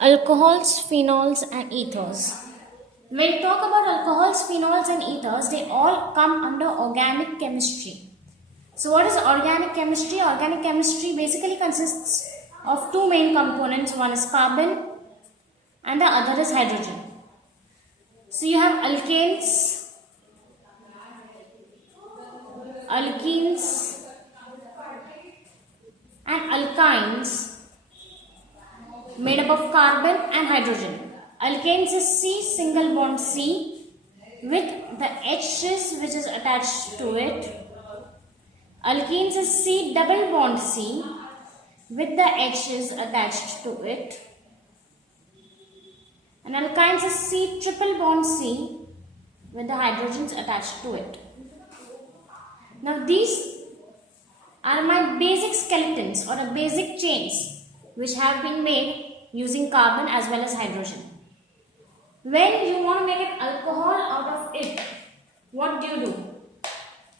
Alcohols, phenols and ethers. When we talk about alcohols, phenols and ethers, they all come under organic chemistry. So what is organic chemistry? Organic chemistry basically consists of two main components. One is carbon and the other is hydrogen. So you have alkanes, alkenes and alkynes made up of carbon and hydrogen. Alkanes is C single bond C with the H's which is attached to it. Alkenes is C double bond C with the H's attached to it. And alkynes is C triple bond C with the hydrogens attached to it. Now these are my basic skeletons or the basic chains which have been made using carbon as well as hydrogen. When you want to make an alcohol out of it, what do?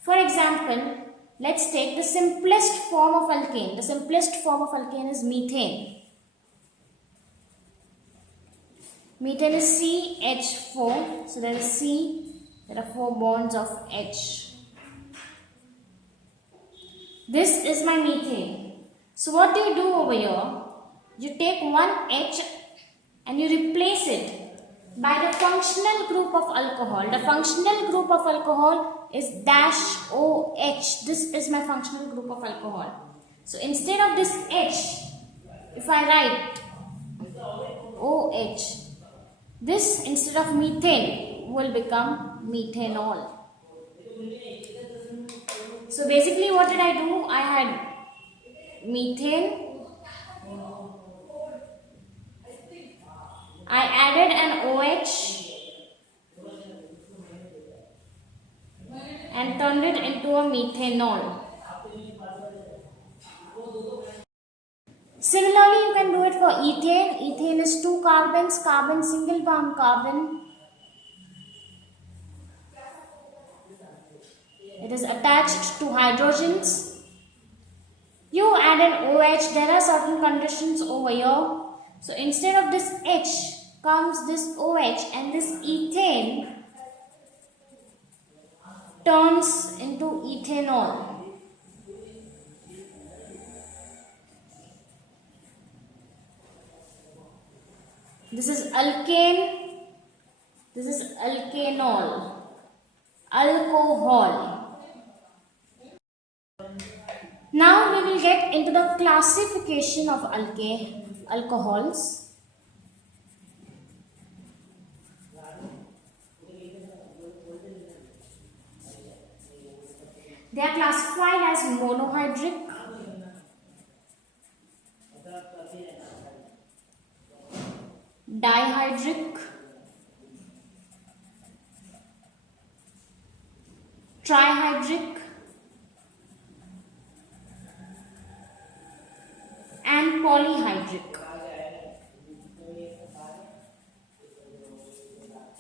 For example, let's take the simplest form of alkane. The simplest form of alkane is methane. Methane is CH4. So there is C, there are 4 bonds of H. This is my methane. So what do you do over here? You take one H and you replace it by the functional group of alcohol. The functional group of alcohol is -OH. This is my functional group of alcohol. So instead of this H, if I write OH, this instead of methane will become methanol. So basically what did I do? I had methane. I added an OH and turned it into a methanol. Similarly, you can do it for ethane. Ethane is 2 carbons, carbon single bond carbon. It is attached to hydrogens. You add an OH. There are certain conditions over here. So instead of this H comes this OH, and this ethane turns into ethanol. This is alkane, this is alkanol, alcohol. Now we will get into the classification of alcohols. They are classified as monohydric, dihydric, trihydric and polyhydric.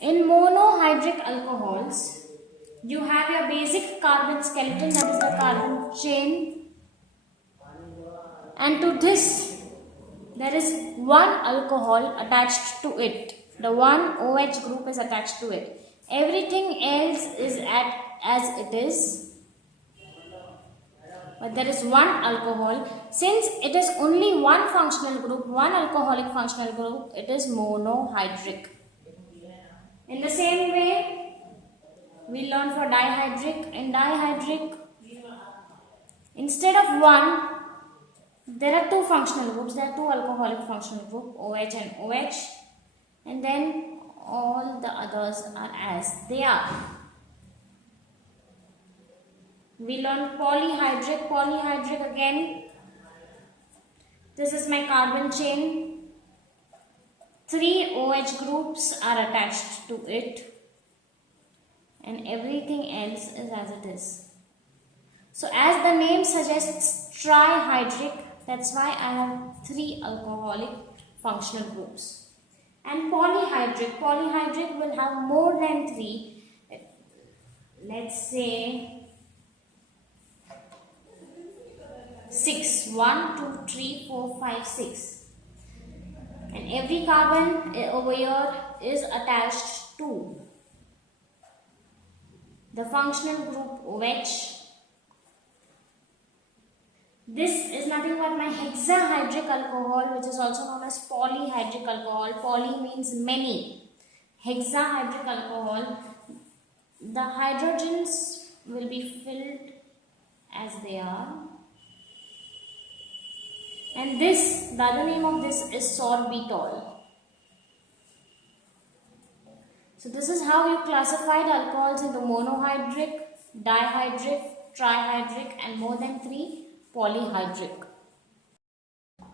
In monohydric alcohols, you have your basic carbon skeleton, that is the carbon chain, and to this there is one alcohol attached to it. The one OH group is attached to it. Everything else is as it is, but there is one alcohol. Since it is only one functional group, one alcoholic functional group, it is monohydric. In the same way, we learn for dihydric. In dihydric, instead of one, there are 2 functional groups. There are 2 alcoholic functional groups, OH and OH, and then all the others are as they are. We learn polyhydric. Polyhydric again. This is my carbon chain. 3 OH groups are attached to it, and everything else is as it is. So as the name suggests, trihydric, that's why I have 3 alcoholic functional groups. And polyhydric will have more than 3. Let's say 6. 1, 2, 3, 4, 5, 6. and every carbon over here is attached to the functional group OH. This is nothing but my hexahydric alcohol, which is also known as polyhydric alcohol. Poly means many. Hexahydric alcohol. The hydrogens will be filled as they are. And this, the other name of this is sorbitol. So this is how you classify the alcohols into monohydric, dihydric, trihydric and more than 3 polyhydric.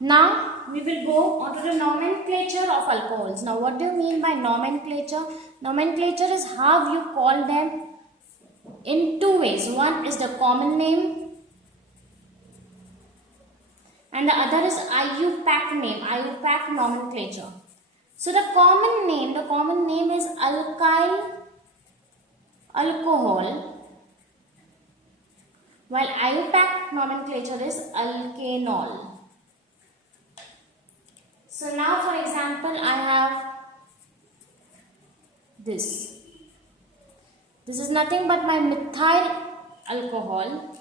Now we will go on to the nomenclature of alcohols. Now what do you mean by nomenclature? Nomenclature is how you call them in two ways. One is the common name and the other is IUPAC name, IUPAC nomenclature. So the common name is alkyl alcohol, while IUPAC nomenclature is alkanol. So now for example I have this. This is nothing but my methyl alcohol.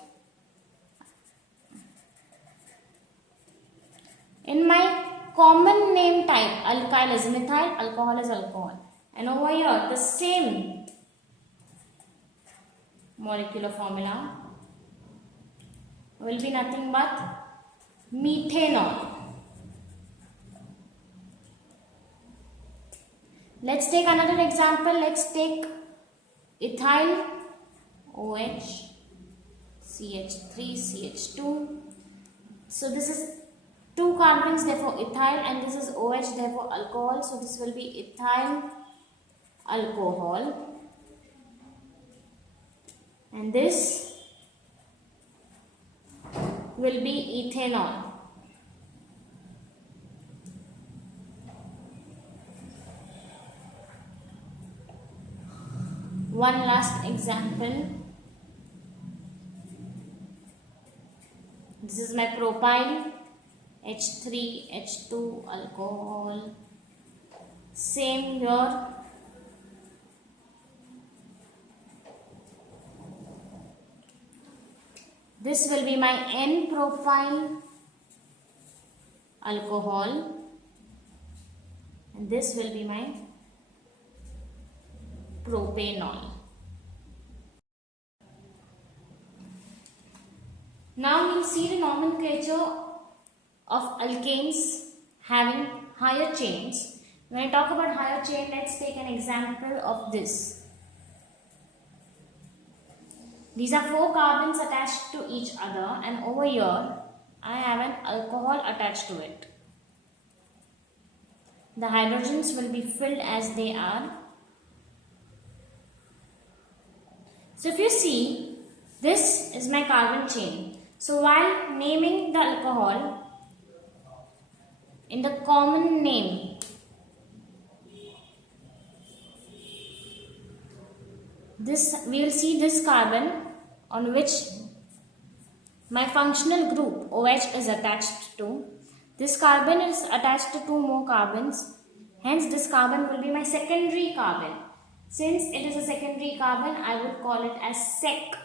In my common name type, alkyl is methyl, alcohol is alcohol. And over here the same molecular formula will be nothing but methanol. Let's take another example. Let's take ethyl OH CH3 CH2. So this is 2 carbons, therefore ethyl, and this is OH, therefore alcohol. So this will be ethyl alcohol, and this will be ethanol. One last example. This is my propyl H3 H2 alcohol. Same here. This will be my N-propyl alcohol, and this will be my propanol. Now we will see the nomenclature of alkanes having higher chains. When I talk about higher chain, let's take an example of this. These are 4 carbons attached to each other, and over here I have an alcohol attached to it. The hydrogens will be filled as they are. So if you see, this is my carbon chain. So while naming the alcohol, in the common name, we will see this carbon on which my functional group OH is attached to. This carbon is attached to 2 more carbons. Hence this carbon will be my secondary carbon. Since it is a secondary carbon, I would call it as sec.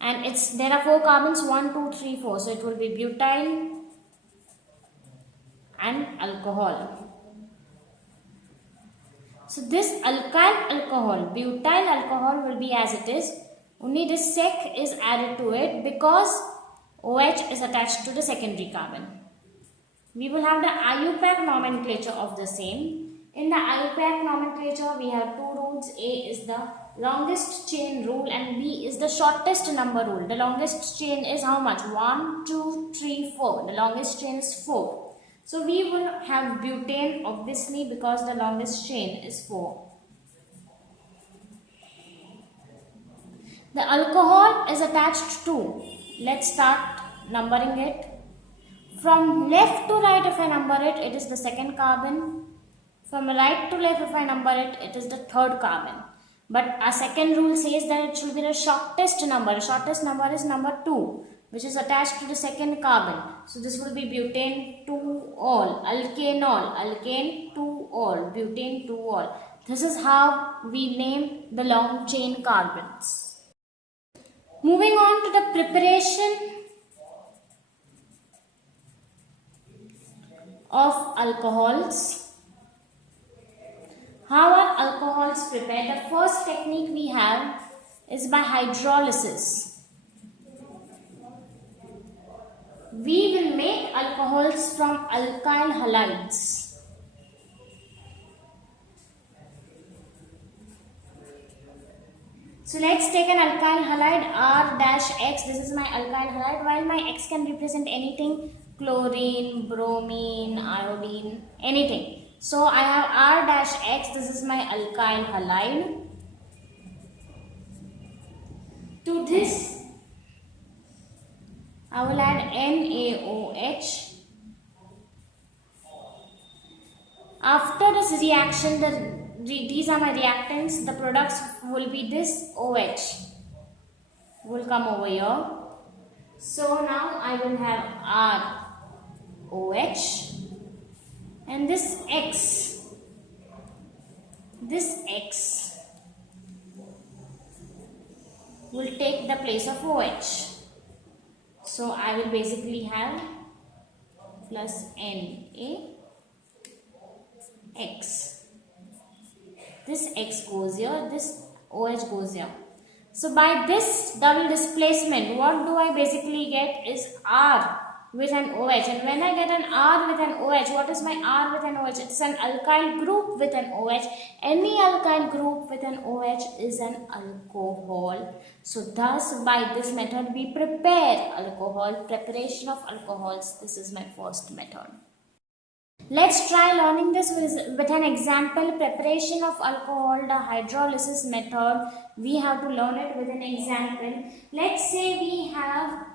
And there are 4 carbons, 1, 2, 3, 4. So it will be butyl and alcohol. So this alkyl alcohol, butyl alcohol will be as it is. Only this sec is added to it because OH is attached to the secondary carbon. We will have the IUPAC nomenclature of the same. In the IUPAC nomenclature, we have 2 rules. A is the longest chain rule and B is the shortest number rule. The longest chain is how much? 1, 2, 3, 4. The longest chain is 4. So we will have butane obviously because the longest chain is 4. The alcohol is attached to, let's start numbering it. From left to right if I number it, it is the second carbon. From right to left if I number it, it is the third carbon. But our second rule says that it should be the shortest number. The shortest number is number 2. which is attached to the second carbon. So this will be butane 2-ol, alkanol, alkane 2-ol, butane 2-ol. This is how we name the long chain carbons. Moving on to the preparation of alcohols. How are alcohols prepared? The first technique we have is by hydrolysis. We will make alcohols from alkyl halides. So let's take an alkyl halide R-X. This is my alkyl halide. While my X can represent anything, chlorine, bromine, iodine, anything. So I have R-X. This is my alkyl halide. To this, I will add NaOH. After this reaction, these are my reactants. The products will be this OH. Will come over here. So now I will have ROH. And this X will take the place of OH. So I will basically have plus NaX. This X goes here, this OH goes here. So by this double displacement, what do I basically get is R with an OH. And when I get an R with an OH, what is my R with an OH? It's an alkyl group with an OH. Any alkyl group with an OH is an alcohol. So thus by this method we prepare alcohol. Preparation of alcohols. This is my first method. Let's try learning this with an example. Preparation of alcohol, the hydrolysis method. We have to learn it with an example. Let's say we have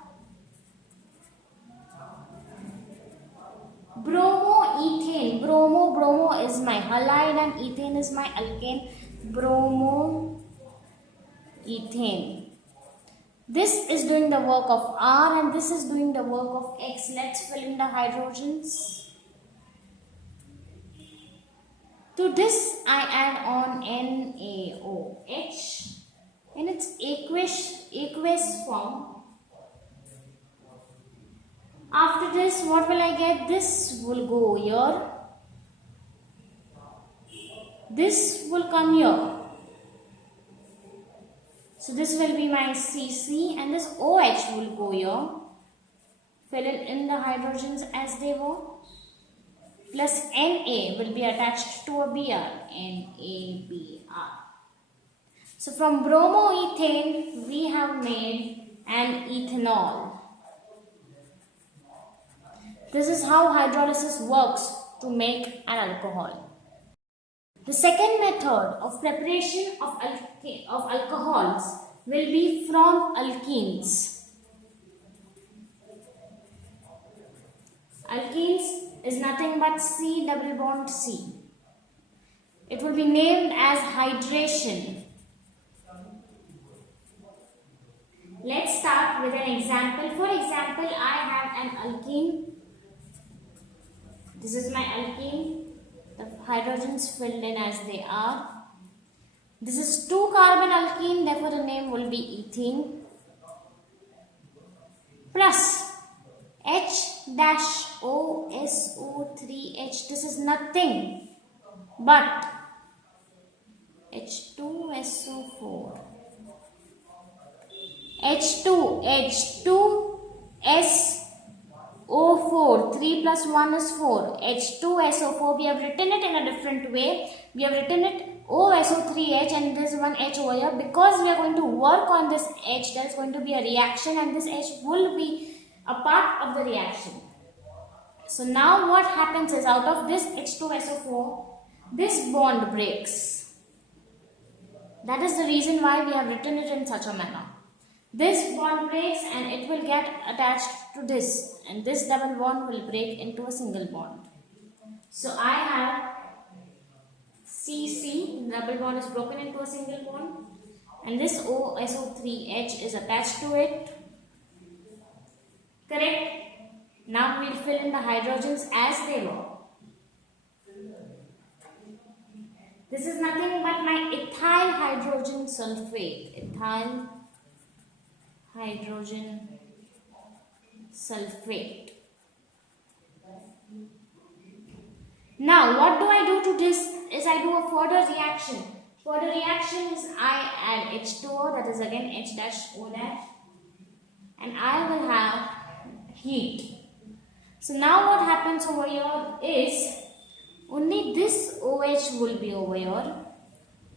bromoethane. Bromo is my halide and ethane is my alkane. Bromoethane. This is doing the work of R and this is doing the work of X. Let's fill in the hydrogens. To this I add on NaOH in its aqueous form. After this, what will I get? This will go here. This will come here. So this will be my Cc and this OH will go here. Fill in the hydrogens as they were. Plus Na will be attached to a Br. NaBr. So from bromoethane we have made an ethanol. This is how hydrolysis works to make an alcohol. The second method of preparation of alcohols will be from alkenes. Alkenes is nothing but C double bond C. It will be named as hydration. Let's start with an example. For example, I have an alkene. This is my alkene. The hydrogens filled in as they are. This is 2-carbon alkene, therefore the name will be ethene. Plus H-OSO3H. This is nothing but H2SO4. H2SO4. 3 plus 1 is 4. H2SO4. We have written it in a different way. We have written it OSO3H and this one H over here. Because we are going to work on this H, there is going to be a reaction and this H will be a part of the reaction. So now what happens is, out of this H2SO4, this bond breaks. That is the reason why we have written it in such a manner. This bond breaks and it will get attached to this, and this double bond will break into a single bond. So I have CC, double bond is broken into a single bond, and this OSO3H is attached to it. Correct? Now we'll fill in the hydrogens as they were. This is nothing but my ethyl hydrogen sulfate. Ethyl hydrogen sulfate. Now what do I do to this is I do a further reaction. Further reaction is I add H2O, that is again H-O- and I will have heat. So now what happens over here is only this OH will be over here,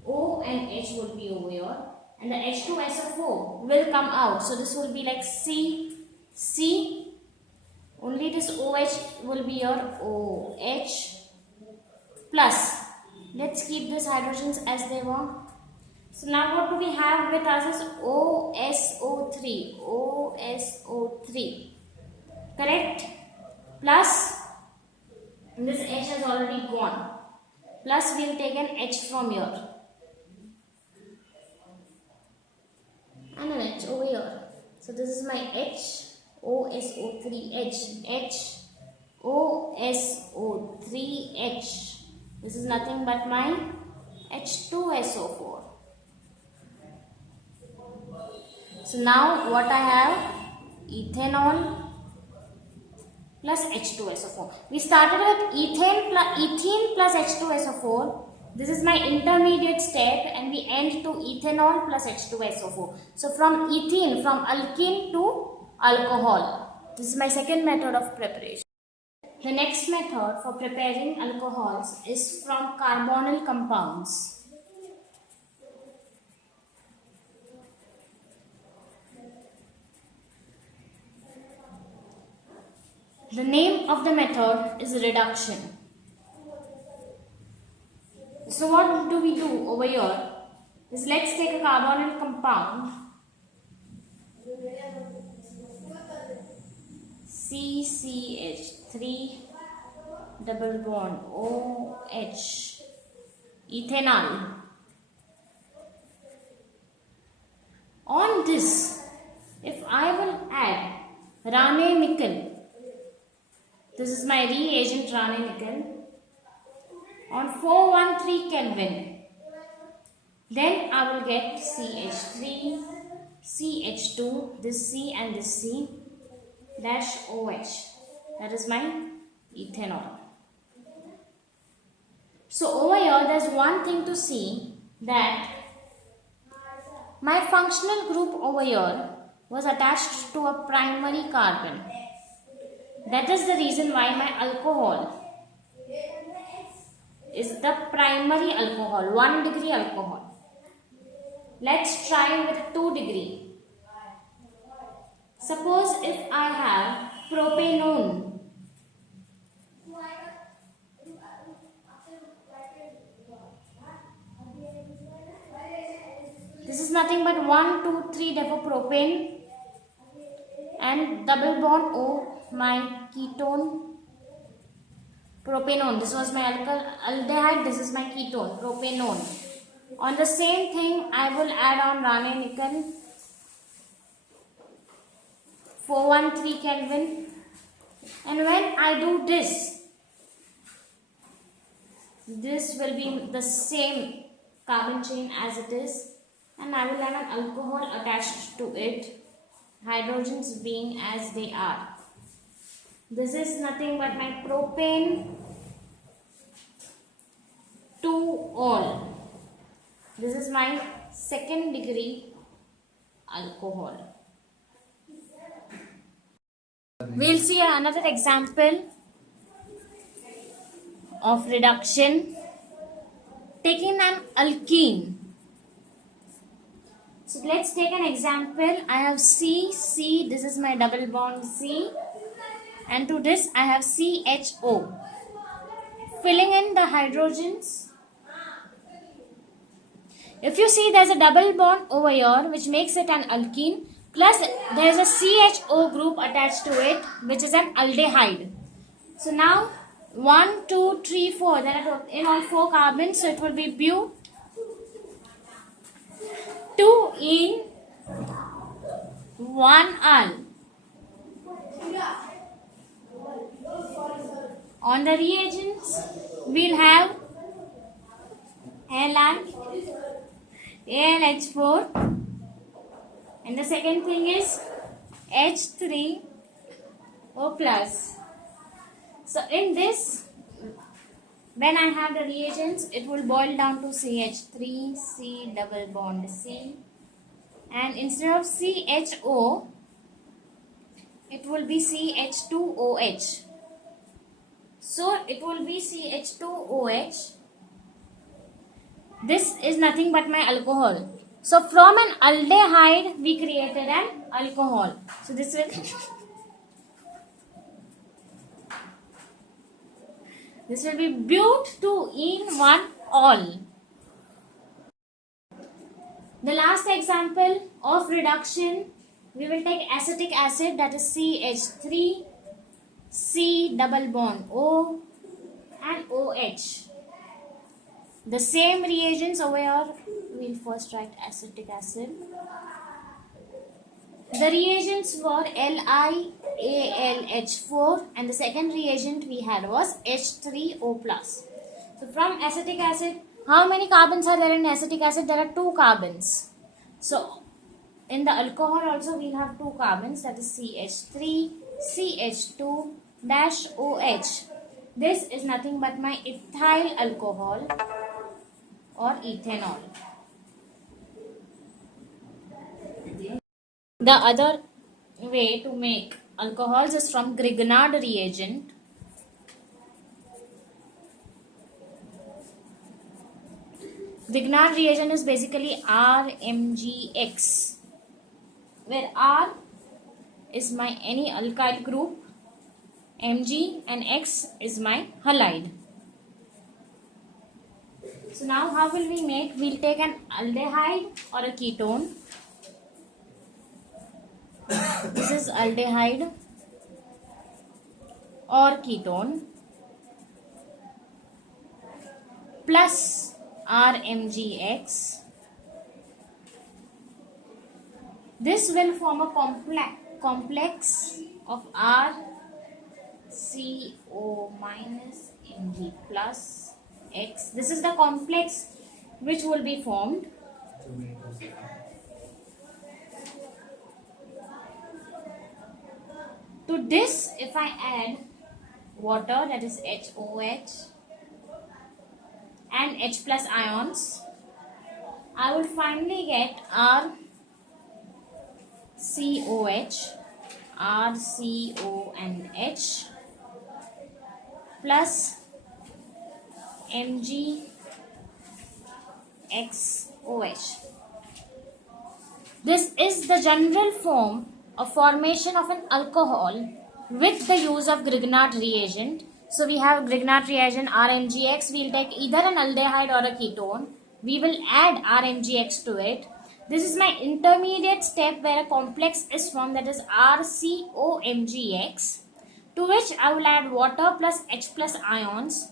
O and H will be over here, and the H2SO4 will come out. So this will be like C, C, only this OH will be your OH plus. Let's keep these hydrogens as they were. So now what do we have with us is OSO3, OSO3, correct? Plus, this H has already gone. Plus we will take an H from here. And an H over here. So this is my H, OSO3, H, OSO3, H. This is nothing but my H2SO4. So now what I have? Ethanol plus H2SO4. We started with ethene plus H2SO4. This is my intermediate step and we end to ethanol plus H2SO4. So from ethene, from alkene to alcohol. This is my second method of preparation. The next method for preparing alcohols is from carbonyl compounds. The name of the method is reduction. So what do we do over here is let's take a carbonyl compound CCH3 double bond OH, ethanol. On this, if I will add Rane nickel, this is my reagent Rane nickel, on 413 Kelvin, then I will get CH3, CH2, this C and this C, dash OH, that is my ethanol. So over here there is one thing to see, that my functional group over here was attached to a primary carbon. That is the reason why my alcohol is the primary alcohol, 1 degree alcohol. Let's try with 2 degree. Suppose if I have propanone. This is nothing but 1, 2, 3 dipropane and double bond O, my ketone, propanone. This was my aldehyde, this is my ketone, propanone. On the same thing, I will add on Rane nickel, 413 Kelvin, and when I do this will be the same carbon chain as it is, and I will have an alcohol attached to it, hydrogens being as they are. This is nothing but my propane 2-ol. This is my second degree alcohol. We'll see another example of reduction. Taking an alkene. So let's take an example. I have C, this is my double bond C, and to this I have CHO. Filling in the hydrogens. If you see, there's a double bond over here which makes it an alkene, plus there's a CHO group attached to it which is an aldehyde. So now 1, 2, 3, 4, then in all 4 carbons, so it will be bu 2 in 1 al. On the reagents, we'll have Li, AlH4, and the second thing is H3O plus. So in this, when I have the reagents, it will boil down to CH3, C double bond C, and instead of CHO, it will be CH2OH. So it will be CH2OH. This is nothing but my alcohol. So from an aldehyde, we created an alcohol. So this will be but2-ene-1-ol. The last example of reduction, we will take acetic acid, that is CH3, C double bond O and OH. The same reagents over here, we will first write acetic acid. The reagents were LiAlH4 and the second reagent we had was H3O+. So from acetic acid, how many carbons are there in acetic acid? There are 2 carbons. So in the alcohol also we will have 2 carbons, that is CH3, CH2-OH. This is nothing but my ethyl alcohol or ethanol. The other way to make alcohols is from Grignard reagent. Grignard reagent is basically RMgX, where R is my any alkyl group, Mg, and X is my halide. So now how will we make? We'll take an aldehyde or a ketone. This is aldehyde or ketone plus RMgX. This will form a complex of RCO minus Mg plus X. This is the complex which will be formed. To this, if I add water, that is HOH and H plus ions, I will finally get RCOH, RCO and H plus MgXOH. This is the general form of formation of an alcohol with the use of Grignard reagent. So we have Grignard reagent RMgX. We will take either an aldehyde or a ketone. We will add RMgX to it. This is my intermediate step where a complex is formed, that is RCOMgX, to which I will add water plus H plus ions.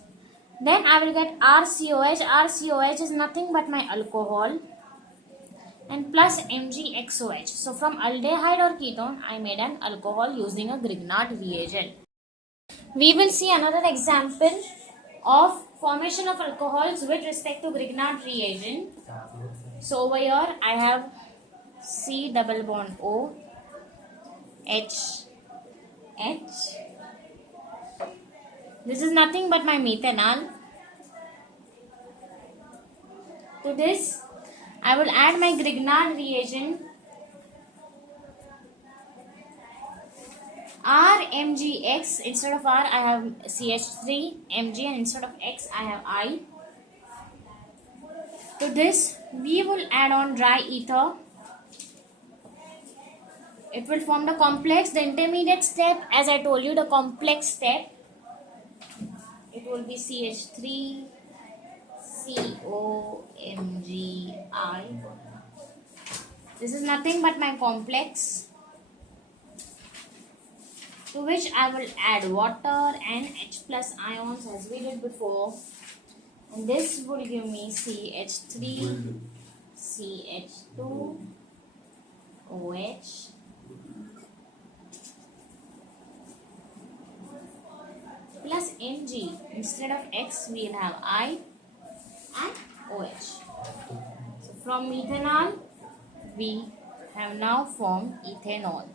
Then I will get RCOH. RCOH is nothing but my alcohol, and plus MgXOH. So from aldehyde or ketone, I made an alcohol using a Grignard reagent. We will see another example of formation of alcohols with respect to Grignard reagent. So over here I have C double bond O, H, H. This is nothing but my methanol. To this, I will add my Grignard reagent RMgX. Instead of R, I have CH3, Mg, and instead of X, I have I. To this, we will add on dry ether. It will form the complex. The intermediate step, as I told you, the complex step, it will be CH3, COMgI. This is nothing but my complex, to which I will add water and H plus ions as we did before. And this will give me CH3, CH2, OH. in G. Instead of X, we'll have I and OH. So from methanol, we have now formed ethanol.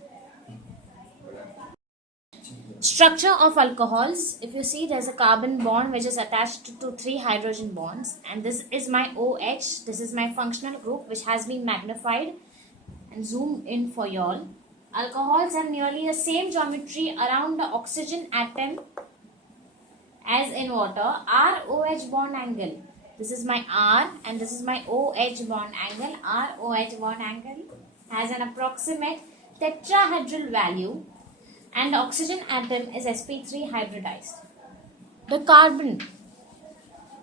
Structure of alcohols. If you see, there's a carbon bond which is attached to 3 hydrogen bonds, and this is my OH. This is my functional group which has been magnified and zoomed in for y'all. Alcohols have nearly the same geometry around the oxygen atom as in water. R-OH bond angle. This is my R and this is my OH bond angle. R-OH bond angle has an approximate tetrahedral value, and the oxygen atom is sp3 hybridized. The carbon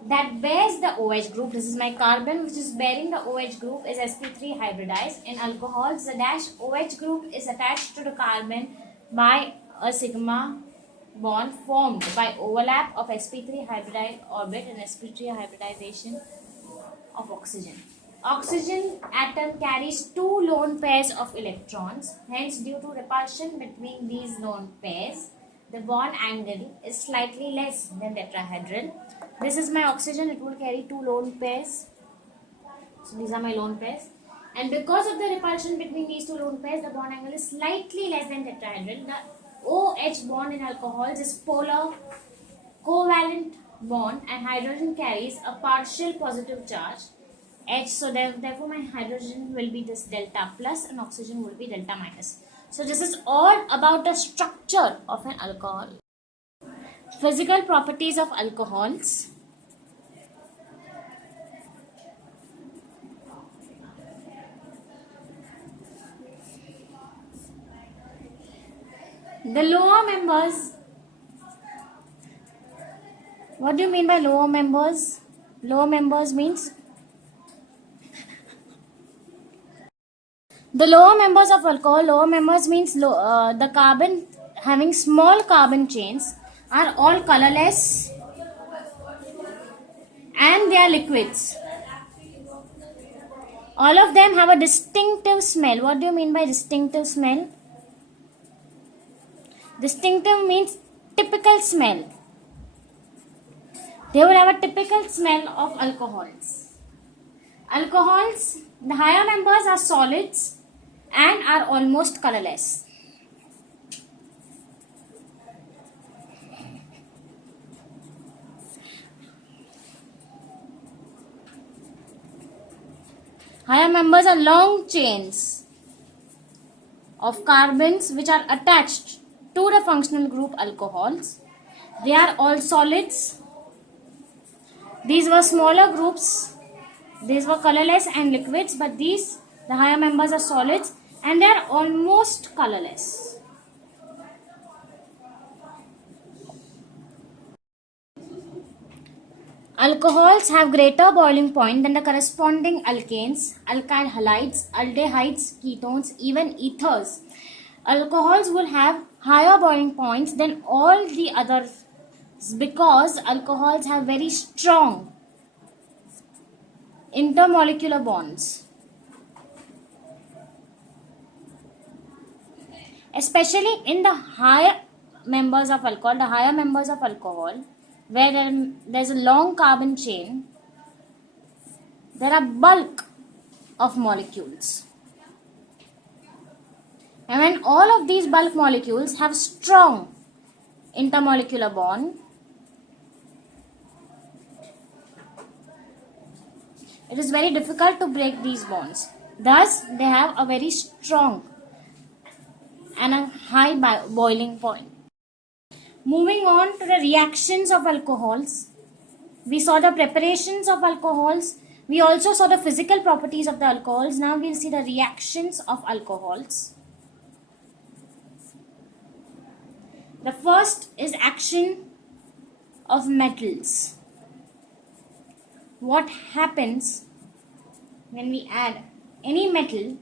that bears the OH group, this is my carbon which is bearing the OH group, is sp3 hybridized. In alcohols, the dash OH group is attached to the carbon by a sigma bond formed by overlap of sp3 hybridized orbit and sp3 hybridization of oxygen. Oxygen atom carries 2 lone pairs of electrons. Hence, due to repulsion between these lone pairs, the bond angle is slightly less than tetrahedral. This is my oxygen. It will carry 2 lone pairs. So these are my lone pairs. And because of the repulsion between these 2 lone pairs, the bond angle is slightly less than tetrahedral. The OH bond in alcohols is polar covalent bond, and hydrogen carries a partial positive charge H. So therefore my hydrogen will be this delta plus and oxygen will be delta minus. So this is all about the structure of an alcohol. Physical properties of alcohols. The lower members. What do you mean by lower members? Lower members means the lower members of alcohol. Lower members means the carbon having small carbon chains are all colorless and they are liquids. All of them have a distinctive smell. What do you mean by distinctive smell? Distinctive means typical smell. They will have a typical smell of alcohols. Alcohols, the higher members are solids and are almost colorless. Higher members are long chains of carbons which are attached to the functional group alcohols. They are all solids. These were smaller groups. These were colorless and liquids, but these, the higher members, are solids and they are almost colorless. Alcohols have greater boiling point than the corresponding alkanes, alkyl halides, aldehydes, ketones, even ethers. Alcohols will have higher boiling points than all the others because alcohols have very strong intermolecular bonds. Especially in the higher members of alcohol, where there's a long carbon chain, there are bulk of molecules. And when all of these bulk molecules have strong intermolecular bond, it is very difficult to break these bonds. Thus, they have a very strong and a high boiling point. Moving on to the reactions of alcohols. We saw the preparations of alcohols. We also saw the physical properties of the alcohols. Now we will see the reactions of alcohols. The first is action of metals. What happens when we add any metal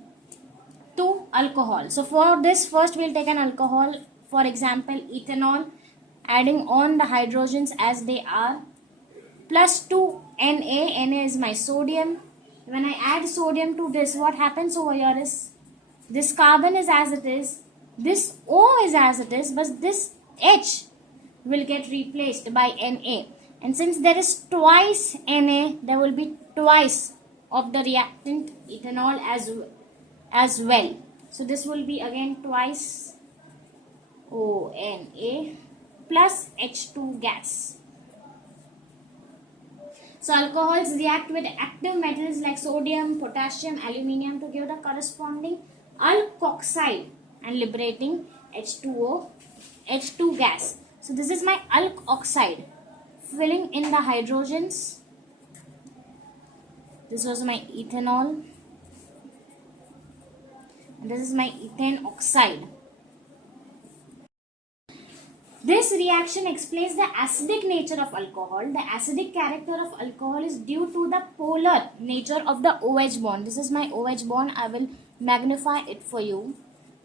to alcohol? So for this, first we will take an alcohol, for example ethanol, adding on the hydrogens as they are, plus 2 Na. Na is my sodium. When I add sodium to this, what happens over here is this carbon is as it is, this O is as it is, but this H will get replaced by Na. And since there is twice Na, there will be twice of the reactant ethanol as well. So this will be again twice ONA plus H2 gas. So alcohols react with active metals like sodium, potassium, aluminium to give the corresponding alkoxide and liberating H2 gas. So this is my alkoxide filling in the hydrogens. This was my ethanol. And this is my ethane oxide. This reaction explains the acidic nature of alcohol. The acidic character of alcohol is due to the polar nature of the OH bond. This is my OH bond. I will magnify it for you.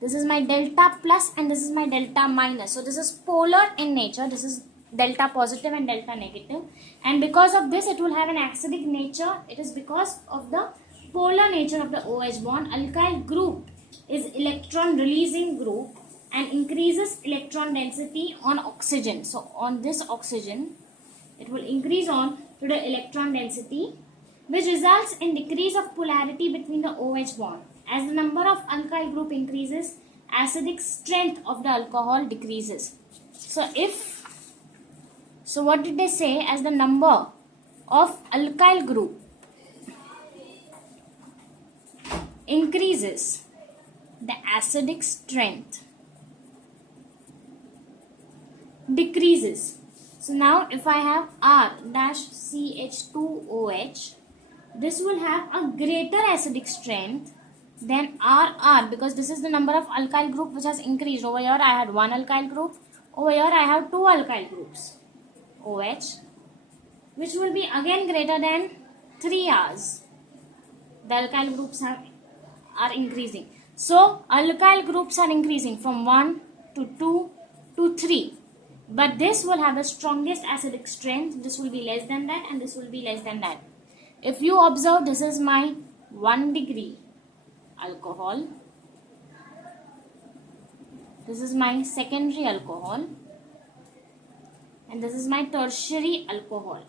This is my delta plus and this is my delta minus. So this is polar in nature. This is delta positive and delta negative. And because of this, it will have an acidic nature. It is because of the polar nature of the OH bond. Alkyl group is electron releasing group and increases electron density on oxygen. So on this oxygen, it will increase on to the electron density, which results in decrease of polarity between the OH bond. As the number of alkyl group increases, acidic strength of the alcohol decreases. So what did they say? As the number of alkyl group increases, the acidic strength decreases. So now if I have R-CH2OH, this will have a greater acidic strength than RR, because this is the number of alkyl group which has increased. Over here I had one alkyl group, over here I have two alkyl groups, OH, which will be again greater than 3 Rs. The alkyl groups are increasing. So alkyl groups are increasing from 1 to 2 to 3. But this will have the strongest acidic strength. This will be less than that and this will be less than that. If you observe, this is my 1 degree alcohol. This is my secondary alcohol. And this is my tertiary alcohol.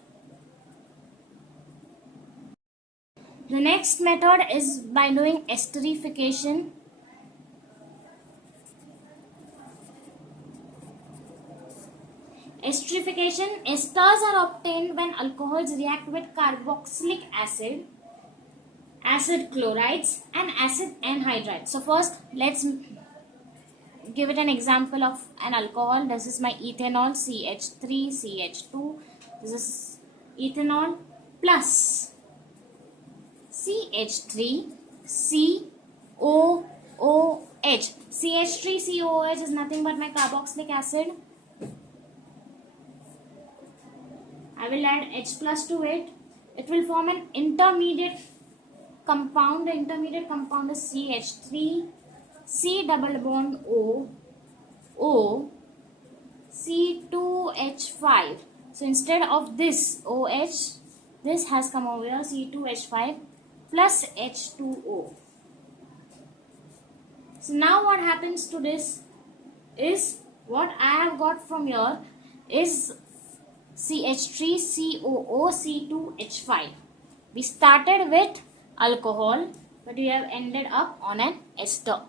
The next method is by doing esterification. Esterification, esters are obtained when alcohols react with carboxylic acid, acid chlorides and acid anhydrides. So first let's give it an example of an alcohol. This is my ethanol, CH3, CH2. This is ethanol plus CH3, COOH. CH3, COOH is nothing but my carboxylic acid. I will add H plus to it. It will form an intermediate compound. The intermediate compound is CH3, C double bond O, O, C2H5. So instead of this OH, this has come over here, C2H5 plus H2O. So now what happens to this is, what I have got from here is CH3COO C2H5. We started with alcohol, but we have ended up on an ester.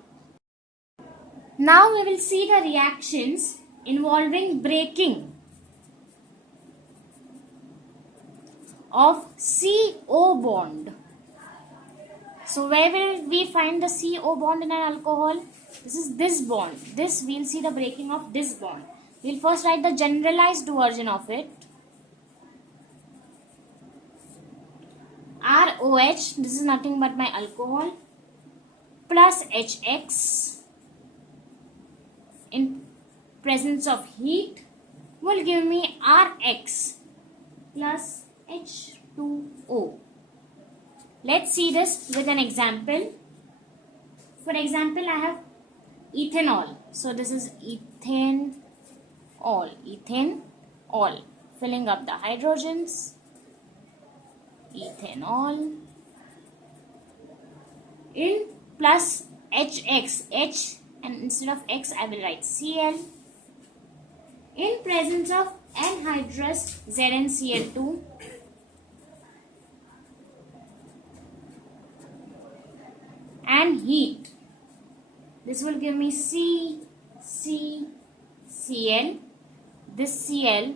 Now we will see the reactions involving breaking of CO bond. So where will we find the CO bond in an alcohol? This is this bond. This we'll see the breaking of this bond. We'll first write the generalized version of it. ROH, this is nothing but my alcohol, plus HX in presence of heat will give me RX plus H2O. Let's see this with an example. For example, I have ethanol. So this is ethanol, filling up the hydrogens. Ethanol in plus HX, H, and instead of X I will write Cl in presence of anhydrous ZnCl2 and heat. This will give me CCCl. This Cl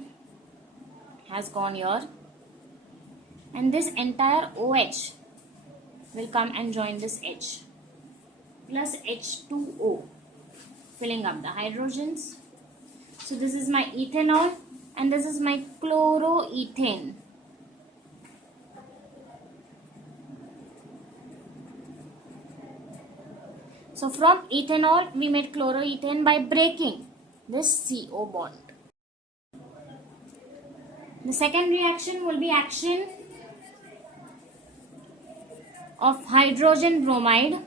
has gone here, and this entire OH will come and join this H plus H2O, filling up the hydrogens. So this is my ethanol and this is my chloroethane. So from ethanol we made chloroethane by breaking this CO bond. The second reaction will be action of hydrogen bromide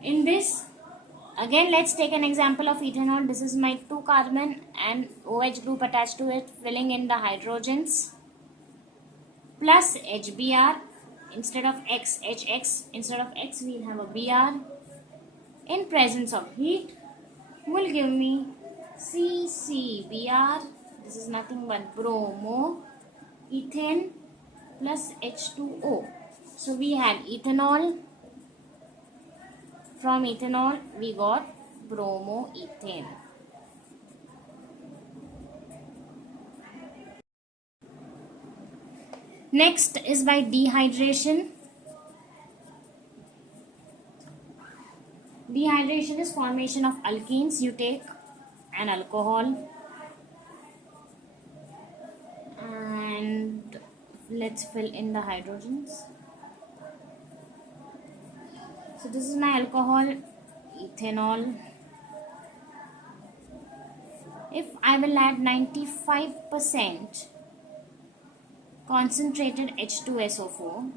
in this. Again, let's take an example of ethanol. This is my 2 carbon and OH group attached to it, filling in the hydrogens, plus HBr. Instead of X, HX. Instead of X, we'll have a Br. In presence of heat, will give me CCBr. This is nothing but bromo ethane plus H2O. So we had ethanol. From ethanol we got bromoethane. Next is by dehydration. Dehydration is formation of alkenes. You take an alcohol and let's fill in the hydrogens. So this is my alcohol, ethanol. If I will add 95% concentrated H2SO4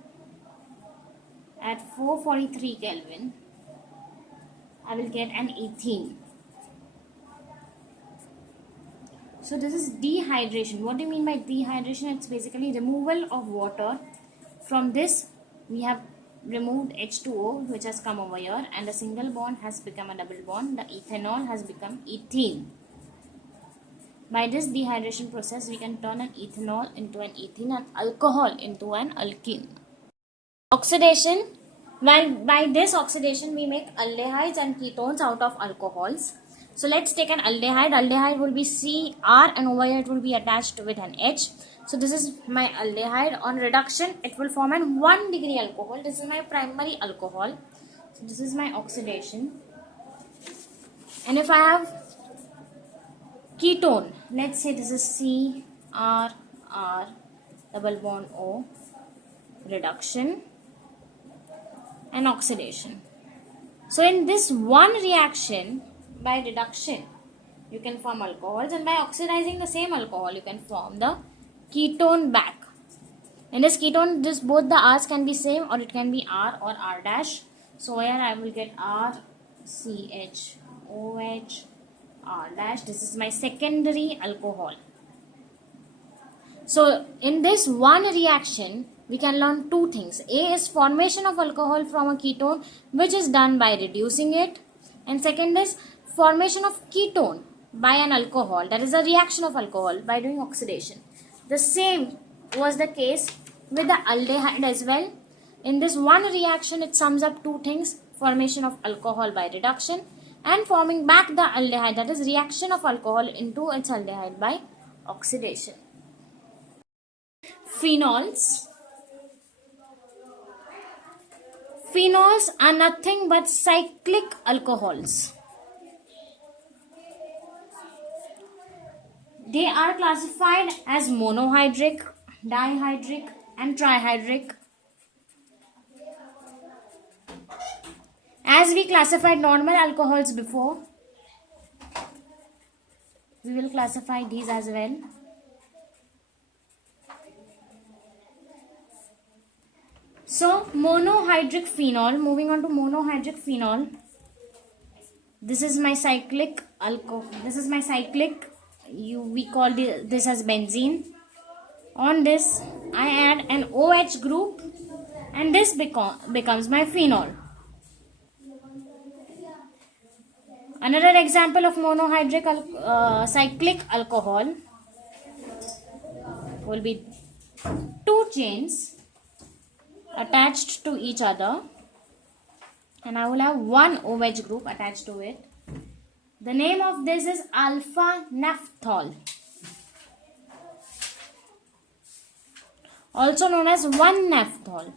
at 443 Kelvin, I will get an ethene. So this is dehydration. What do you mean by dehydration? It's basically removal of water. From this we have removed H2O, which has come over here, and a single bond has become a double bond. The ethanol has become ethene. By this dehydration process, we can turn an ethanol into an ethene and alcohol into an alkene. Oxidation. Well, by this oxidation, we make aldehydes and ketones out of alcohols. So let's take an aldehyde. Aldehyde will be Cr and over here it will be attached with an H. So this is my aldehyde. On reduction, it will form an 1 degree alcohol. This is my primary alcohol. So this is my oxidation. And if I have ketone, let's say this is CR, double bond O, reduction and oxidation. So in this one reaction, by reduction, you can form alcohols, and by oxidizing the same alcohol, you can form the ketone back. In this ketone, both the R's can be same, or it can be R or R dash. So here I will get R, CH, OH, R dash. This is my secondary alcohol. So in this one reaction, we can learn two things. A is formation of alcohol from a ketone, which is done by reducing it. And second is formation of ketone by an alcohol, that is a reaction of alcohol, by doing oxidation. The same was the case with the aldehyde as well. In this one reaction, it sums up two things: formation of alcohol by reduction and forming back the aldehyde, that is reaction of alcohol into its aldehyde by oxidation. Phenols. Phenols are nothing but cyclic alcohols. They are classified as monohydric, dihydric and trihydric. As we classified normal alcohols before, we will classify these as well. So monohydric phenol, moving on to monohydric phenol. This is my cyclic alcohol. This is my cyclic. We call this as benzene. On this, I add an OH group, and this becomes my phenol. Another example of monohydric cyclic alcohol will be two chains attached to each other, and I will have one OH group attached to it. The name of this is alpha naphthol, also known as 1-naphthol.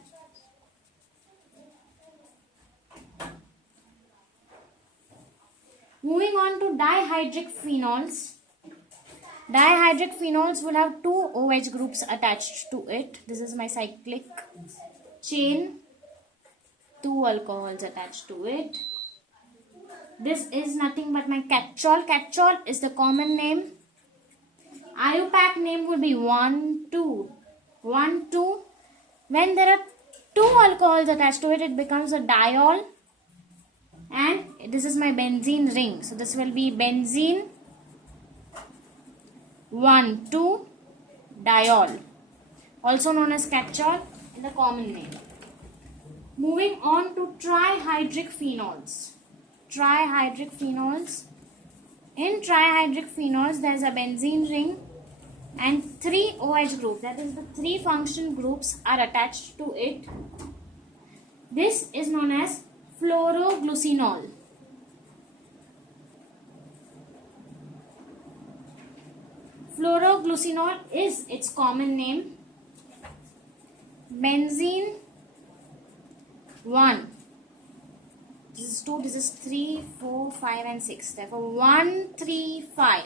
Moving on to dihydric phenols. Dihydric phenols will have two OH groups attached to it. This is my cyclic chain, two alcohols attached to it. This is nothing but my catechol. Catechol is the common name. IUPAC name would be 1, 2. 1, 2. When there are two alcohols attached to it, it becomes a diol. And this is my benzene ring. So this will be benzene 1, 2 diol, also known as catechol in the common name. Moving on to trihydric phenols. Trihydric phenols. In trihydric phenols, there is a benzene ring and 3 OH groups, that is the 3 functional groups are attached to it. This is known as fluoroglucinol. Fluoroglucinol is its common name. Benzene 1. This is 2, this is 3, 4, 5 and 6. Therefore 1, 3, 5.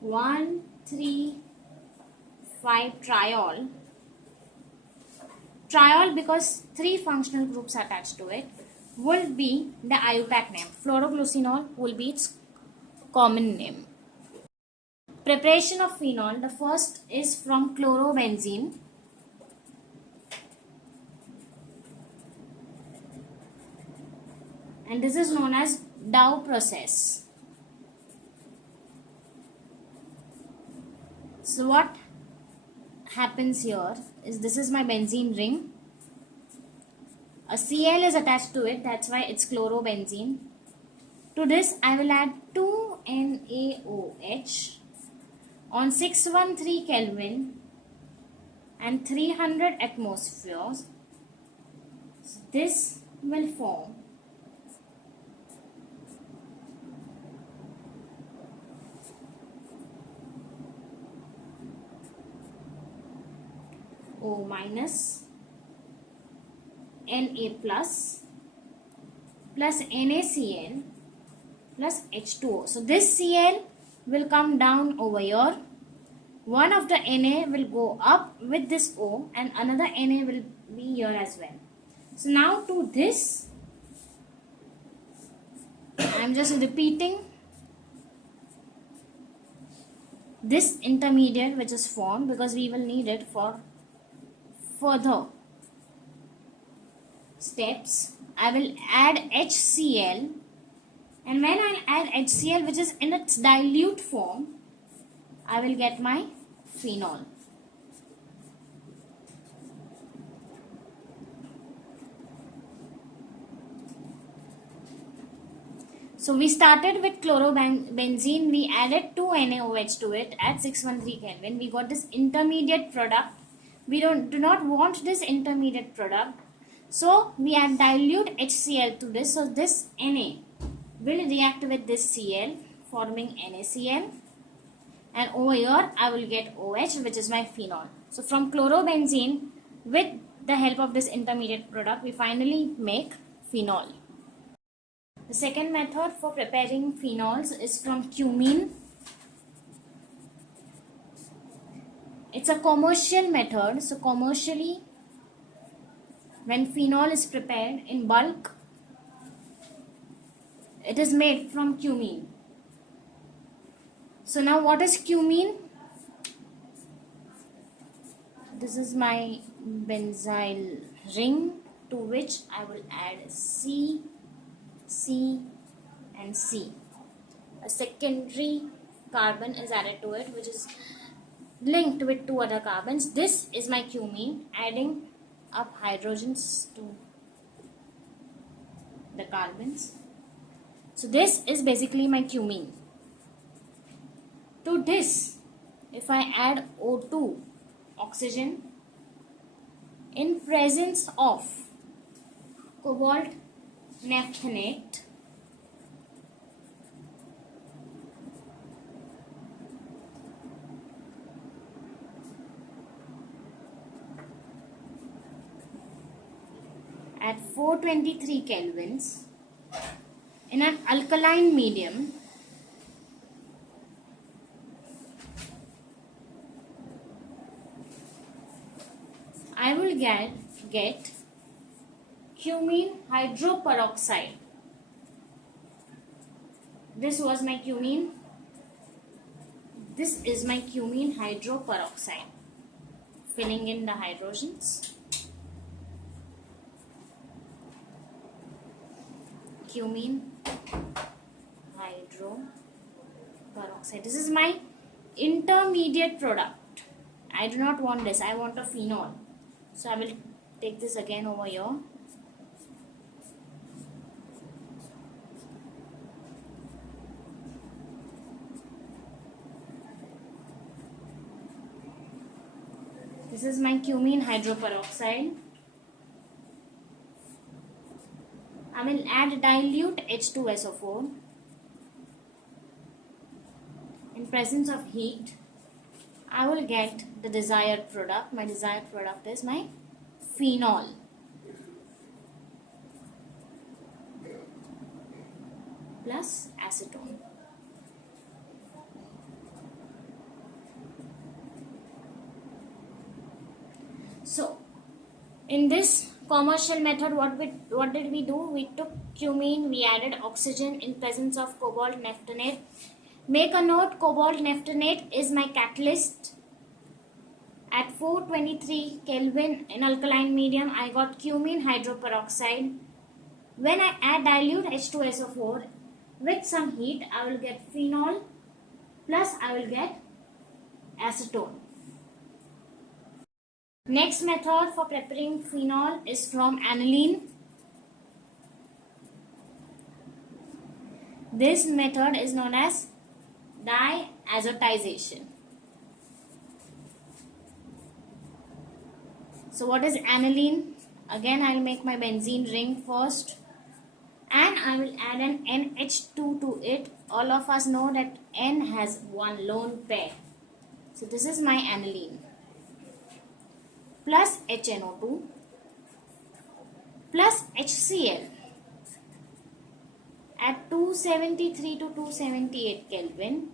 1, 3, 5 triol. Triol, because 3 functional groups are attached to it, will be the IUPAC name. Fluoroglucinol will be its common name. Preparation of phenol. The first is from chlorobenzene. And this is known as Dow process. So what happens here is, this is my benzene ring. A Cl is attached to it, that's why it's chlorobenzene. To this I will add 2 NaOH on 613 Kelvin and 300 atmospheres. This will form O minus Na plus NaCl plus H2O. So this Cl will come down over here. One of the Na will go up with this O and another Na will be here as well. So now to this, I am just repeating this intermediate which is formed, because we will need it for further steps. I will add HCl, and when I add HCl, which is in its dilute form, I will get my phenol. So we started with chlorobenzene, we added 2 NaOH to it at 613 Kelvin. We got this intermediate product. We do not want this intermediate product. So we add dilute HCl to this. So this Na will react with this Cl, forming NaCl. And over here I will get OH, which is my phenol. So from chlorobenzene, with the help of this intermediate product, we finally make phenol. The second method for preparing phenols is from cumene. It's a commercial method. So commercially, when phenol is prepared in bulk, it is made from cumene. So now what is cumene? This is my benzyl ring, to which I will add C, C and C. A secondary carbon is added to it, which is linked with 2 other carbons. This is my cumene, adding up hydrogens to the carbons. So this is basically my cumene. To this, if I add O2, oxygen, in presence of cobalt naphthenate, at 423 kelvins in an alkaline medium, I will get cumene hydroperoxide. This was my cumene. This is my cumene hydroperoxide. Filling in the hydrogens. Cumene hydroperoxide. This is my intermediate product. I do not want this. I want a phenol. So I will take this again over here. This is my cumene hydroperoxide. I will add dilute H2SO4 in presence of heat. I will get the desired product. My desired product is my phenol. Plus acetone. So, in this commercial method, what did we do? We took cumene, we added oxygen in presence of cobalt naphthenate. Make a note, cobalt naphthenate is my catalyst. At 423 Kelvin in alkaline medium, I got cumene hydroperoxide. When I add dilute H2SO4 with some heat, I will get phenol plus I will get acetone. Next method for preparing phenol is from aniline. This method is known as diazotization. So what is aniline? Again, I will make my benzene ring first and I will add an NH2 to it. All of us know that N has one lone pair. So this is my aniline. Plus HNO2 plus HCl at 273 to 278 Kelvin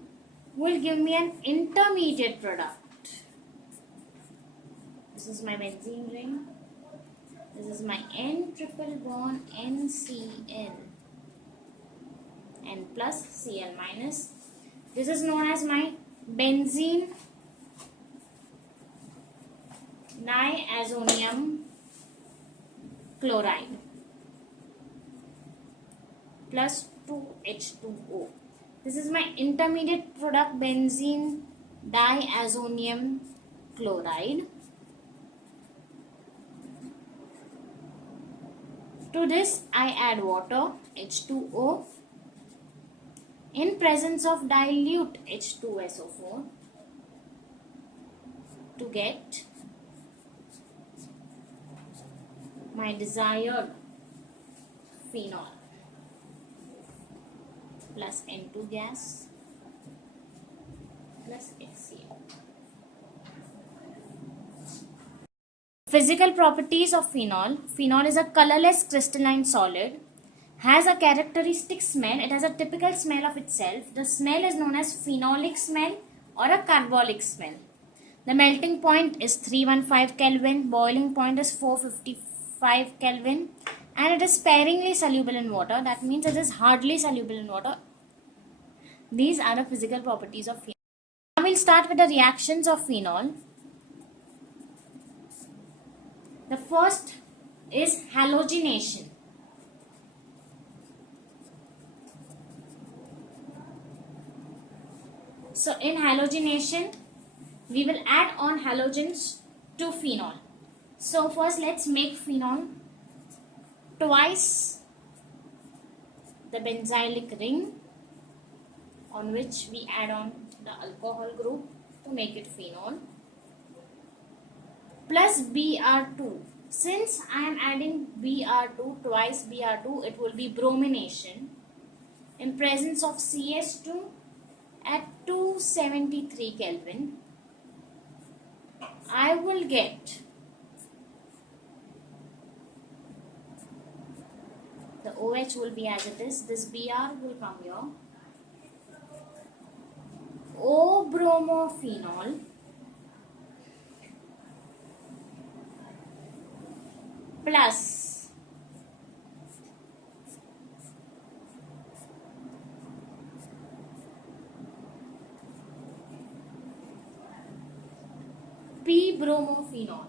will give me an intermediate product. This is my benzene ring. This is my N triple bond NCl. N plus Cl minus. This is known as my benzene diazonium chloride plus 2H2O. This is my intermediate product, benzene diazonium chloride. To this I add water, H2O, in presence of dilute H2SO4 to get my desired phenol plus N2 gas plus HCl. Physical properties of phenol. Phenol is a colorless crystalline solid, has a characteristic smell. It has a typical smell of itself. The smell is known as phenolic smell or a carbolic smell. The melting point is 315 Kelvin, boiling point is 455 Kelvin, and it is sparingly soluble in water. That means it is hardly soluble in water. These are the physical properties of phenol. Now we'll start with the reactions of phenol. The first is halogenation. So in halogenation, we will add on halogens to phenol. So first let's make phenol twice the benzylic ring on which we add on the alcohol group to make it phenol, plus Br2. Since I am adding Br2, twice Br2, it will be bromination in presence of CH2 at 273 Kelvin. I will get the OH will be as it is. This Br will come here. O-bromophenol plus P-bromophenol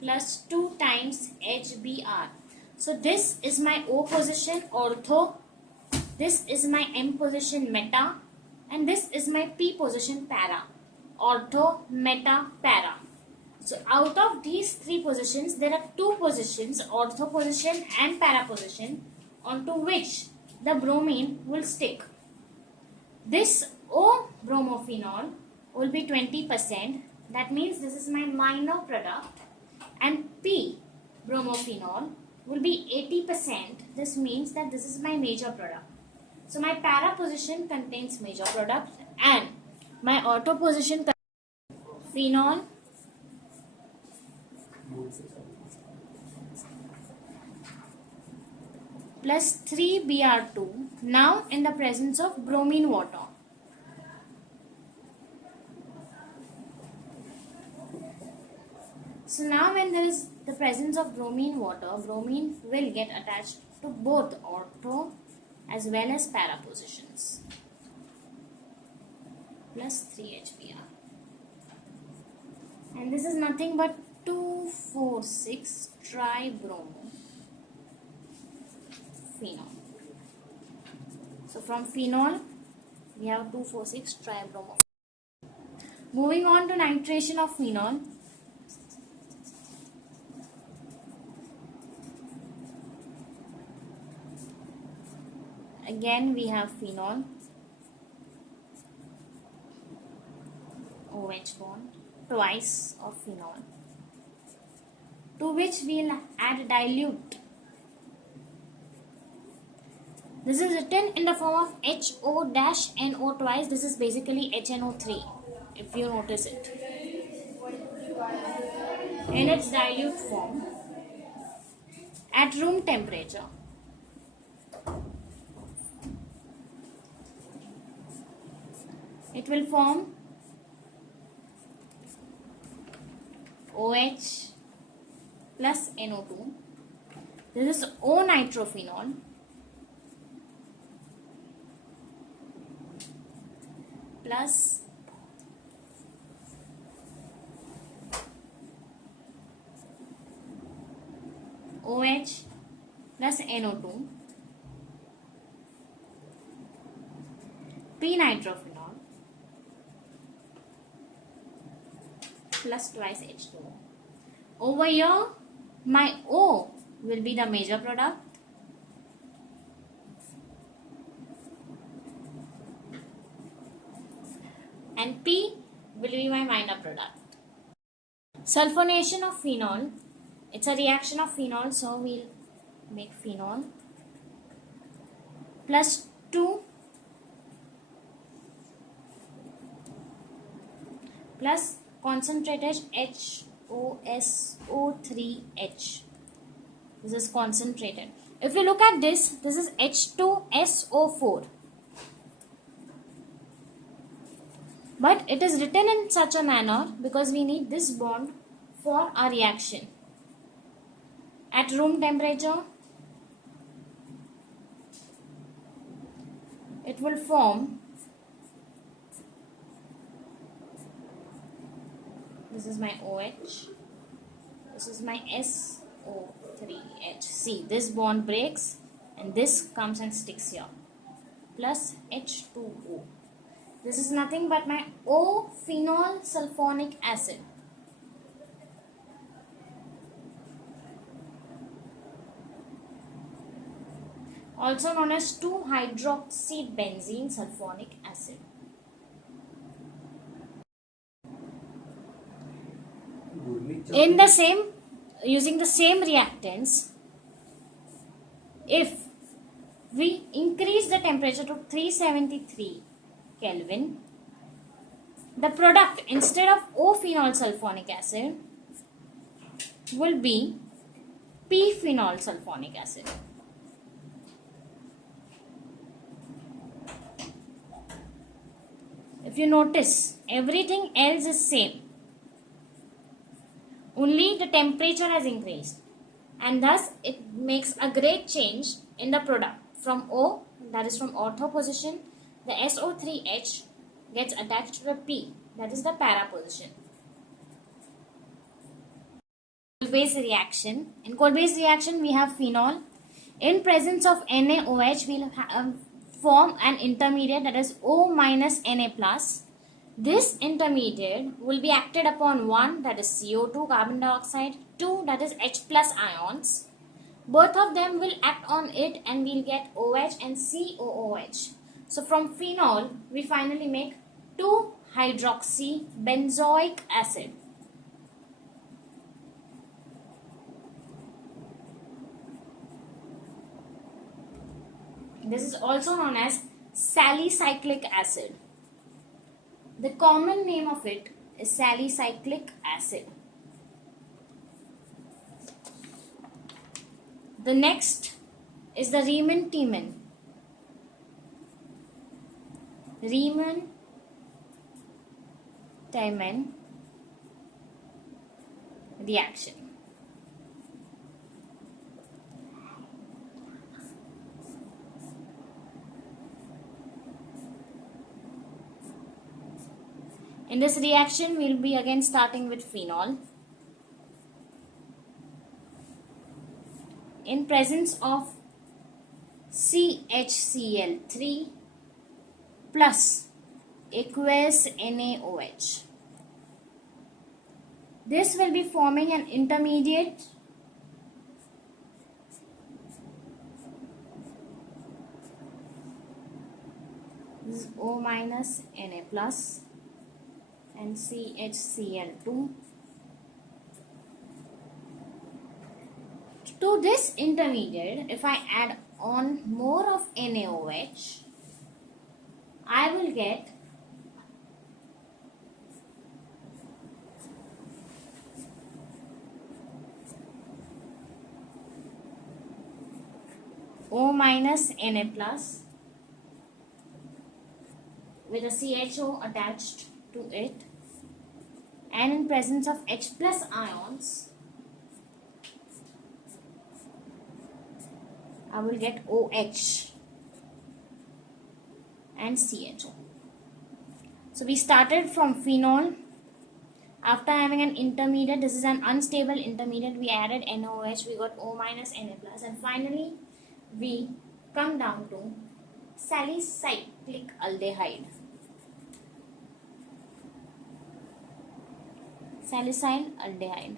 plus 2 times HBr. So this is my O position ortho, this is my M position meta, and this is my P position para. Ortho, meta, para. So out of these 3 positions, there are 2 positions, ortho position and para position, onto which the bromine will stick. This O-bromophenol will be 20%. That means this is my minor product, and P-bromophenol will be 80%. This means that this is my major product. So my para position contains major product and my ortho position contains phenol plus 3Br2 now in the presence of bromine water. So now when there is the presence of bromine water, bromine will get attached to both ortho as well as para positions plus 3HBr. And this is nothing but 2,4,6 tribromo phenol. So from phenol we have 2,4,6 tribromo. Moving on to nitration of phenol. Again we have phenol, OH bond, twice of phenol, to which we will add dilute. This is written in the form of HO-NO twice. This is basically HNO3, if you notice it, in its dilute form at room temperature. It will form OH plus NO2. This is O-nitrophenol plus OH plus NO2, P-nitrophenol plus twice H2O. Over here, my O will be the major product and P will be my minor product. Sulfonation of phenol. It's a reaction of phenol, so we'll make phenol plus 2 plus concentrated HOSO3H. This is concentrated. If you look at this, this is H2SO4. But it is written in such a manner because we need this bond for our reaction. At room temperature, it will form, this is my OH, this is my SO3H. See, this bond breaks and this comes and sticks here, plus H2O. This is nothing but my O-phenol sulfonic acid. also known as 2-hydroxybenzene sulfonic acid. In the same, using the same reactants, if we increase the temperature to 373 Kelvin, the product instead of O-phenol sulfonic acid will be P-phenol sulfonic acid. If you notice, everything else is same. Only the temperature has increased, and thus it makes a great change in the product. From O, that is from ortho position, the SO3H gets attached to the P, that is the para position. Cold-base reaction. In cold-base reaction, we have phenol. In presence of NaOH, we will form an intermediate, that is O minus Na plus. This intermediate will be acted upon 1, that is CO2, carbon dioxide, 2, that is H plus ions. Both of them will act on it and we'll get OH and COOH. So from phenol, we finally make 2-hydroxybenzoic acid. This is also known as salicylic acid. The common name of it is salicylic acid. The next is the Riemann-Tiemann. Riemann-Tiemann reaction. In this reaction, we will be again starting with phenol. In presence of CHCl3 plus aqueous NaOH. This will be forming an intermediate this is O minus Na plus and CHCl2. To this intermediate, if I add on more of NaOH, I will get O minus Na plus with a CHO attached to it, and in presence of H plus ions, I will get OH and CHO. So we started from phenol. After having an intermediate, this is an unstable intermediate, we added NaOH, we got O minus Na plus, and finally we come down to salicylic aldehyde. Salicyl aldehyde.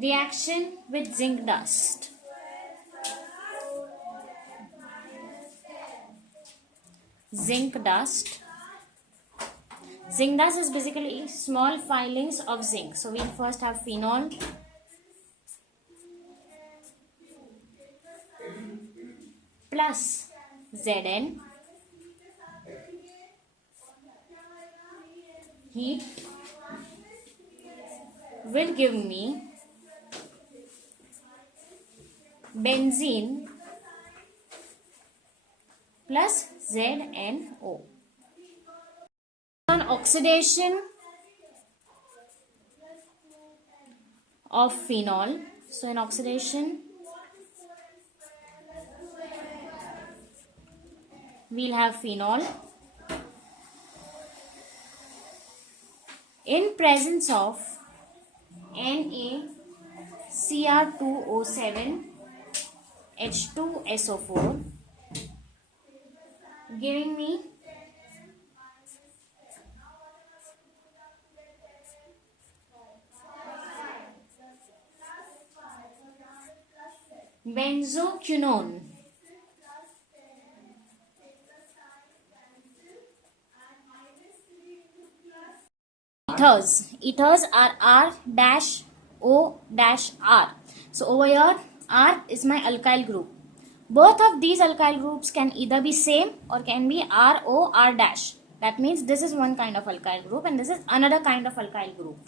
Reaction with zinc dust. Zinc dust. Zinc dust is basically small filings of zinc. So we'll first have phenol plus Zn. Heat will give me benzene plus ZNO. On oxidation of phenol, so in oxidation we'll have phenol in presence of NaCr2O7 H2SO4, giving me benzoquinone. Ethers are R dash O dash R. So over here, R is my alkyl group. Both of these alkyl groups can either be same or can be R O R dash. That means this is one kind of alkyl group and this is another kind of alkyl group.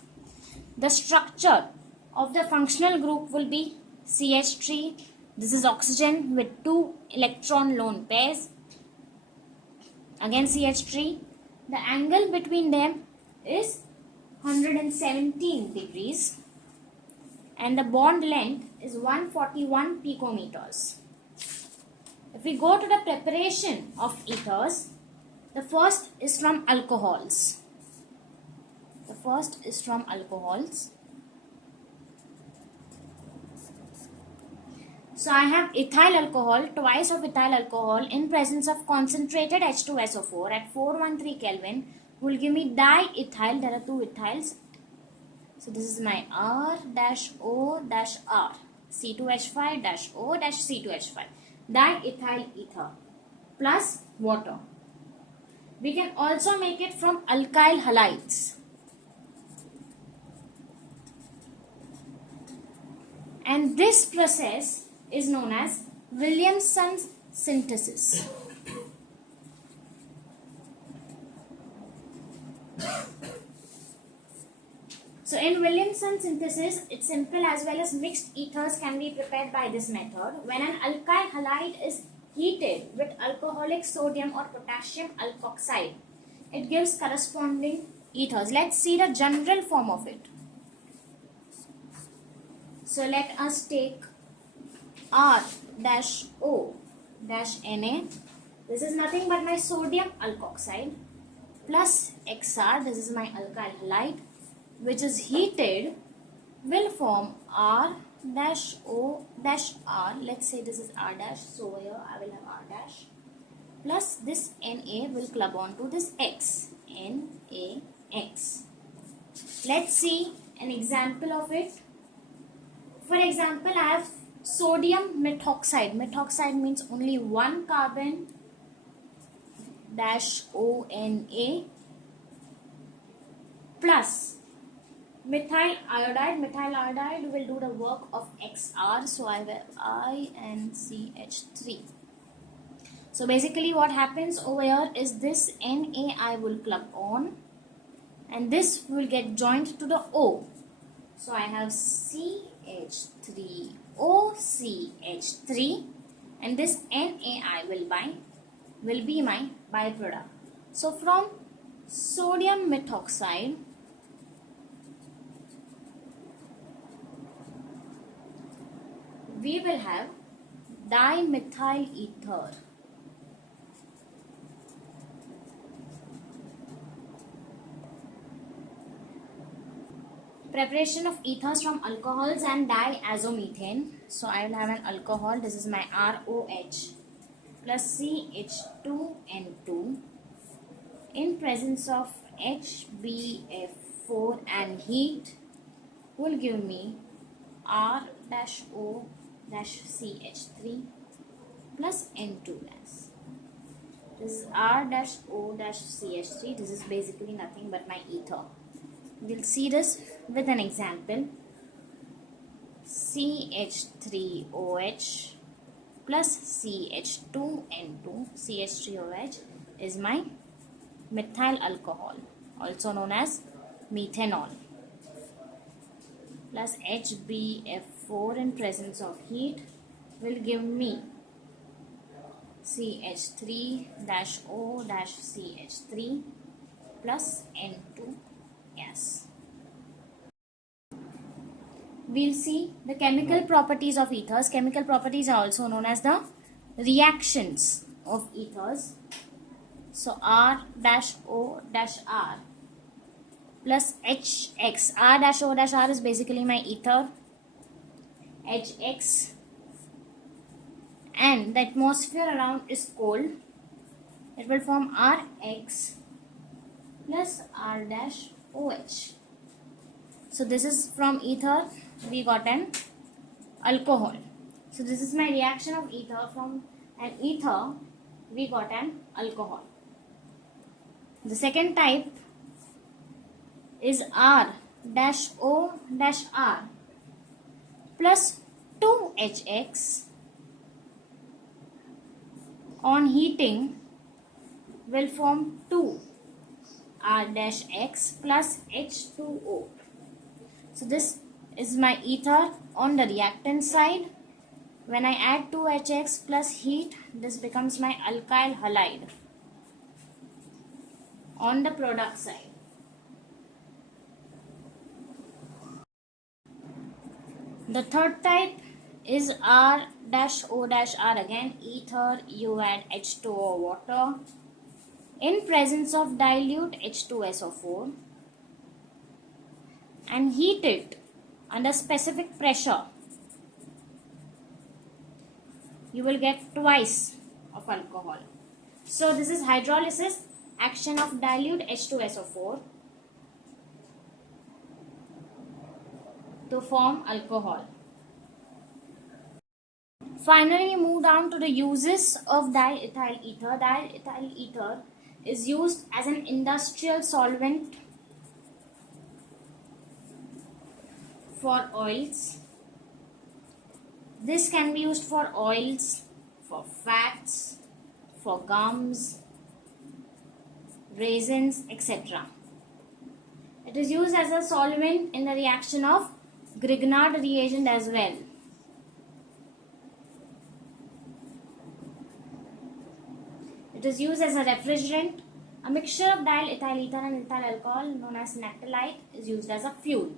The structure of the functional group will be CH3. This is oxygen with 2 electron lone pairs. Again CH3. The angle between them is 117 degrees and the bond length is 141 picometers. If we go to the preparation of ethers, the first is from alcohols. So I have ethyl alcohol, twice of ethyl alcohol in presence of concentrated H2SO4 at 413 Kelvin will give me diethyl. There are two ethyls. So this is my R-O-R, C2H5-O-C2H5, diethyl ether plus water. We can also make it from alkyl halides. And this process is known as Williamson's synthesis. So in Williamson synthesis, it's simple as well as mixed ethers can be prepared by this method. When an alkyl halide is heated with alcoholic sodium or potassium alkoxide, it gives corresponding ethers. Let's see the general form of it. So let us take R-O-Na. This is nothing but my sodium alkoxide plus XR. This is my alkyl halide, which is heated, will form R-O-R. Let's say this is R dash, so over here I will have R dash plus this Na will club on to this X, NaX. Let's see an example of it. For example, I have sodium methoxide. Methoxide means only one carbon dash ONA plus methyl iodide. Methyl iodide will do the work of XR, so I have INCH3. So basically what happens over here is this NaI will club on and this will get joined to the O. So I have CH3OCH3 and this NaI will be my byproduct. So from sodium methoxide, we will have dimethyl ether. Preparation of ethers from alcohols and diazomethane. So I will have an alcohol. This is my ROH plus CH2N2 in presence of HBF4 and heat will give me R-O-CH3 plus N2 dash. This is R-O-CH3. This is basically nothing but my ether. We'll see this with an example. CH3OH plus CH2N2. CH3OH is my methyl alcohol, also known as methanol, plus HBF4 in presence of heat will give me CH3-O-CH3 plus N2 gas. We'll see the chemical properties of ethers. Chemical properties are also known as the reactions of ethers. So R-O-R plus HX. R-O-R is basically my ether. HX, and the atmosphere around is cold. It will form RX plus R-OH. So this is from ether we got an alcohol. So this is my reaction of ether. From an ether we got an alcohol. The second type is R-O-R plus 2HX on heating will form 2R-X plus H2O. So this is my ether on the reactant side. When I add 2HX plus heat, this becomes my alkyl halide on the product side. The third type is R-O-R again, ether, you add H2O water in presence of dilute H2SO4 and heat it under specific pressure. You will get twice of alcohol. So this is hydrolysis, action of dilute H2SO4 to form alcohol. Finally, we move down to the uses of diethyl ether. Diethyl ether is used as an industrial solvent for oils. This can be used for oils, for fats, for gums, raisins, etc. It is used as a solvent in the reaction of Grignard reagent as well. It is used as a refrigerant. A mixture of diethyl ether and ethyl alcohol known as naphthalite is used as a fuel.